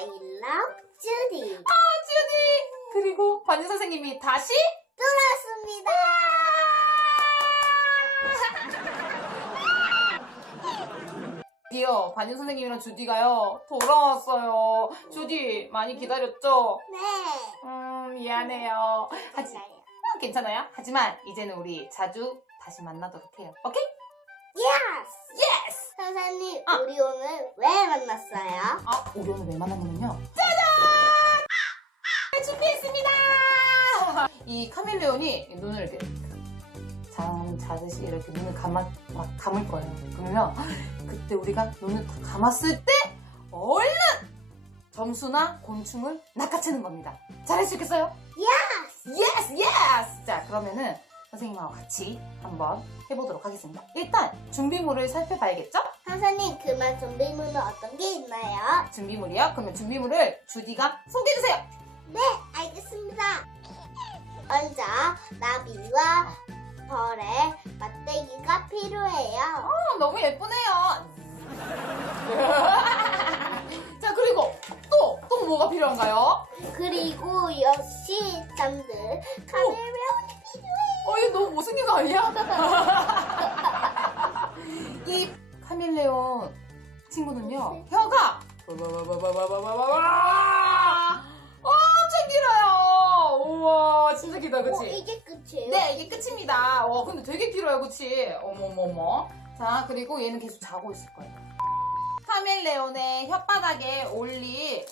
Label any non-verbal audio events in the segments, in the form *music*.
I love Judy. 아, 주디! 그리고 반주 선생님이 다시 돌아왔습니다. *laughs* 드디어 반주 선생님이랑 주디가요 돌아왔어요. 주디 많이 기다렸죠? 네. 음 미안해요. 하지, 괜찮아요. 어, 하지만 이제는 우리 자주 다시 만나도록 해요. 오케이? 선생님, 아. 우리 오늘 왜 만났어요? 아 우리 오늘 왜 만났냐면요. 짜잔! 준비했습니다. 이 카멜레온이 눈을 이렇게 잠 자듯이 이렇게 눈을 감아 막 감을 거예요. 그러면 그때 우리가 눈을 딱 감았을 때 얼른 점수나 곤충을 낚아채는 겁니다. 잘할 수 있겠어요? 예스. 예스 예스! 자 그러면은 선생님하고 같이 한번 해보도록 하겠습니다. 일단 준비물을 살펴봐야겠죠? 선생님, 그만 준비물은 어떤 게 있나요? 준비물이요? 그러면 준비물을 주디가 소개해주세요. 네, 알겠습니다. 먼저 나비와 벌의 맞대기가 필요해요. 어, 너무 예쁘네요. *laughs* 자 그리고 또, 또 뭐가 필요한가요? 그리고 역시 잠들 카멜레온 이. 어, 이거 거 아니야? *laughs* 이 카멜레온 친구는요, 혀가 엄청 길어요. 우와, 진짜 길다, 어, 그치? 이게 끝이에요? 네, 이게 끝입니다. 와, 근데 되게 길어요, 그치? 어머머머. 자, 그리고 얘는 계속 자고 있을 거예요. 카멜레온의 혓바닥에 올릴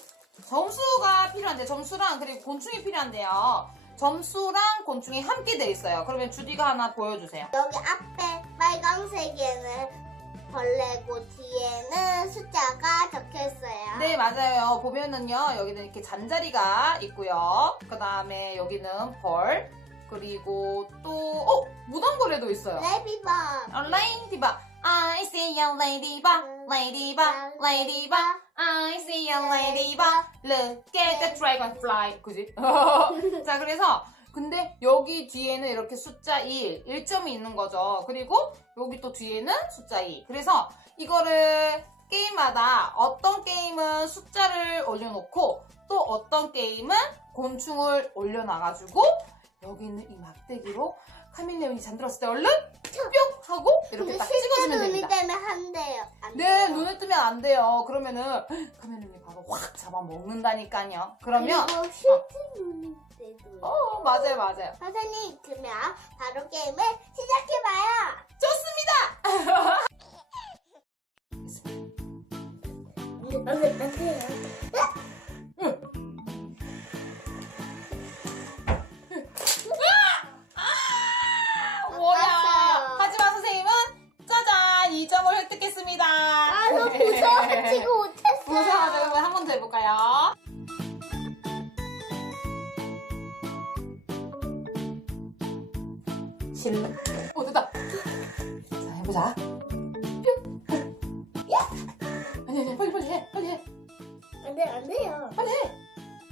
점수가 필요한데, 점수랑 그리고 곤충이 필요한데요. 점수랑 곤충이 함께 돼 있어요. 그러면 주디가 하나 보여주세요. 여기 앞에 빨강색에는 벌레고 뒤에는 숫자가 적혀 있어요. 네, 맞아요. 보면은요, 여기는 이렇게 잔자리가 있고요. 그 다음에 여기는 벌, 그리고 또, 어! 무덤벌레도 있어요. 레비범. 어, 레이디박. I see a ladybug, ladybug, ladybug. I see a ladybug. Look at the dragonfly. 그지? *laughs* 자, 그래서 근데 여기 뒤에는 이렇게 숫자 1, 1점이 있는 거죠. 그리고 여기 또 뒤에는 숫자 2. 그래서 이거를 게임마다 어떤 게임은 숫자를 올려놓고 또 어떤 게임은 곤충을 올려놔가지고 여기 있는 이 막대기로 카밀레온이 잠들었을 때 얼른 뿅 하고 이렇게 딱 찍어주면 눈이 됩니다. 때문에 한대요. 안 네, 돼요. 눈을 뜨면 안 돼요. 그러면은 카멜레온이 바로 확 잡아먹는다니까요. 그러면 그리고 실제 눈이 때도. 어 맞아요 맞아요. 선생님, 그러면 바로 게임을 시작해봐요. 좋습니다. *laughs* 실례. 오 됐다. 자 해보자. 뿅. 야. 아니 아니 빨리 빨리 해 빨리 해 안 돼, 안 돼요. 빨리 해.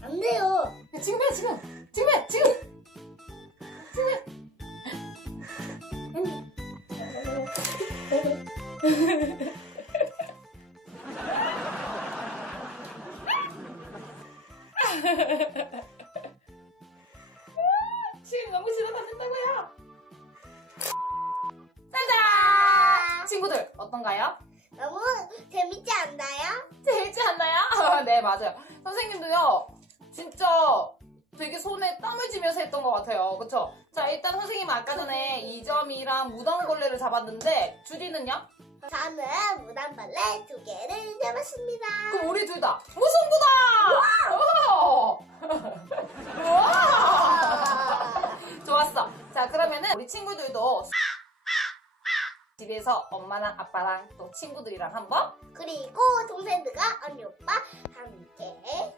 안 돼요. 야, 지금 해 지금 지금 해 지금. 지금 해. 지금 *laughs* *laughs* 어떤가요? 너무 재밌지 않나요? 재밌지 않나요? *laughs* 네 맞아요. 선생님도요 진짜 되게 손에 땀을 쥐면서 했던 것 같아요. 그쵸? 자 일단 선생님 아까 전에 2점이랑 무당벌레를 잡았는데 주디는요? 저는 무단벌레 두 개를 잡았습니다. 그럼 우리 둘 다 무승부다! 와! 와! 좋았어. 자 그러면은 우리 친구들도 집에서 엄마랑 아빠랑 또 친구들이랑 한번 그리고 동생들과 언니 오빠 함께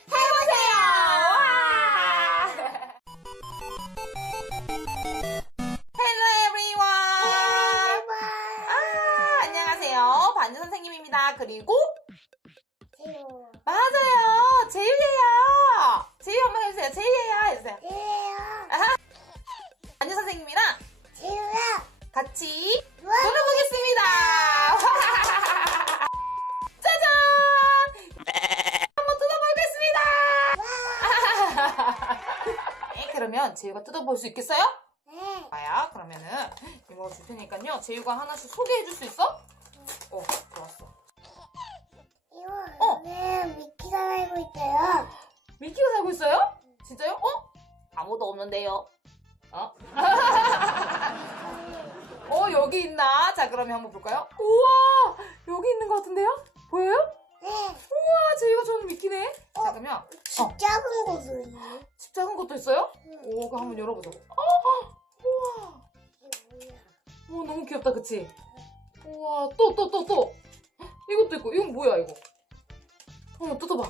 제이가 뜯어볼 수 있겠어요? 네. 아야 그러면은 이모가 줄 테니까요 제이가 하나씩 소개해 줄 수 있어? 어 좋았어 이거 어. 네, 미키가 살고 있어요. 미키가 살고 있어요? 진짜요? 어? 아무도 없는데요 어? *laughs* 어 여기 있나? 자 그러면 한번 볼까요? 우와 여기 있는 것 같은데요? 보여요? 네. 우와 제이가 좋아하는 미키네 자 그러면 집 작은 곳도 있네. 집 작은 것도 있어요? 응. 오 그럼 한번 열어보자 어, 우와 이게 뭐야? 오 너무 귀엽다 그치? 우와 또 또 또 또 이것도 있고 이건 뭐야 이거 한번 뜯어봐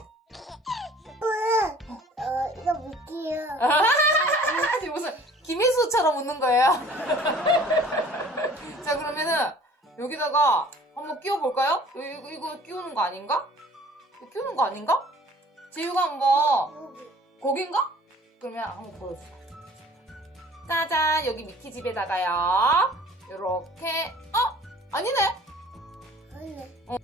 어 이거 미키예요. 지금 *laughs* 무슨 김혜수처럼 웃는 거예요 *laughs* 자 그러면은 여기다가 한번 끼워볼까요? 이거, 이거, 끼우는 거 아닌가? 끼우는 거 아닌가? 지우가 한번. 거긴가? 그러면 한번 보여주세요. 짜잔, 여기 미키 집에다가요. 요렇게, 어? 아니네. 아니네. 어.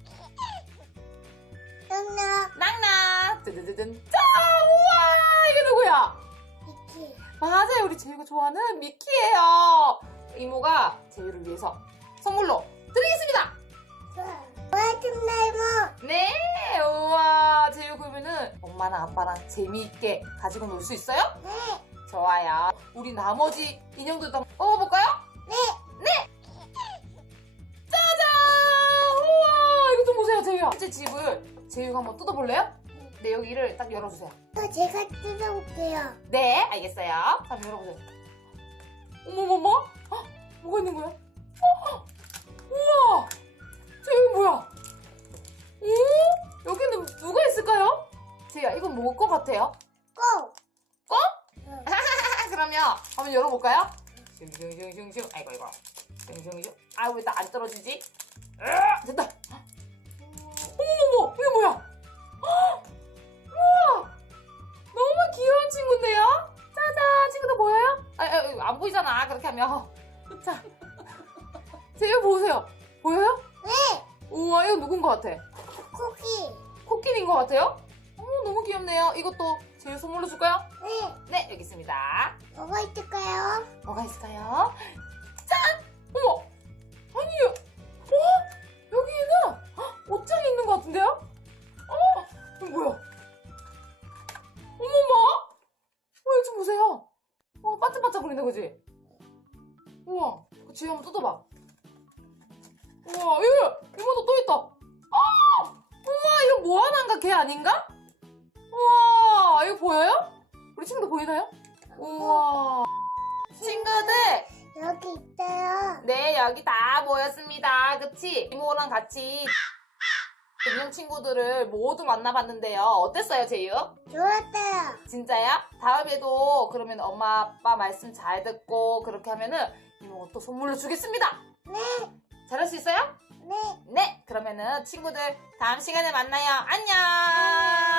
나 낭낭. 뜨드드든. 짠! 우와! 이게 누구야? 미키. 맞아요. 우리 제이가 좋아하는 미키예요. 이모가 제이를 위해서 선물로 드리겠습니다. 와좀 닮아. 네, 우와. 그러면은 엄마랑 아빠랑 재미있게 가지고 놀 수 있어요? 네. 좋아요. 우리 나머지 인형들도 한번 뽑아볼까요? 네. 짜잔! 우와, 이거 좀 보세요, 제이야. 제 집을 제이가 한번 뜯어볼래요? 네, 여기를 딱 열어주세요. 또 제가 뜯어볼게요. 네, 알겠어요. 한번 열어보세요. 어머머머? 헉, 뭐가 있는 거야? 어, 우와! 제이 뭐야? 오? 여기는 누가 있을까요? 제이야, 이건 뭘것 같아요? 고. 고? 응. 그러면 한번 열어볼까요? 슝슝슝슝슝 아이고 아이고 슝슝슝 아왜 나안 떨어지지? 으아, 됐다 어머머머 이게 뭐야 헉, 우와 너무 귀여운 친구인데요? 짜잔 친구들 보여요? 아, 아, 안 보이잖아 그렇게 하면 *laughs* 자 제가 보세요 보여요? 네. 우와 이거 누군 것 같아? 코끼리인 것 같아요? 어, 너무 귀엽네요 이것도 제일 선물로 줄까요? 네. 네 여기 있습니다 뭐가 있을까요? 뭐가 있을까요? 짠! 어머! 아니, 어? 여기에는 헉, 옷장이 있는 것 같은데요? 어? 이거 뭐야? 어머머! 어, 이거 좀 보세요. 와, 반짝반짝 거린다, 그지? 우와, 지금 한번 뜯어봐. 걔 아닌가? 우와, 이거 보여요? 우리 친구도 보이나요? 우와. 친구들, 여기 있어요. 네, 여기 다 모였습니다. 그치? 이모랑 같이 인형 친구들을 모두 만나봤는데요. 어땠어요, 제유? 좋았어요. 진짜요? 다음에도 그러면 엄마, 아빠 말씀 잘 듣고 그렇게 하면은 이모가 또 선물로 주겠습니다. 네. 잘할 수 있어요? 네. 네, 그러면은 친구들 다음 시간에 만나요. 안녕!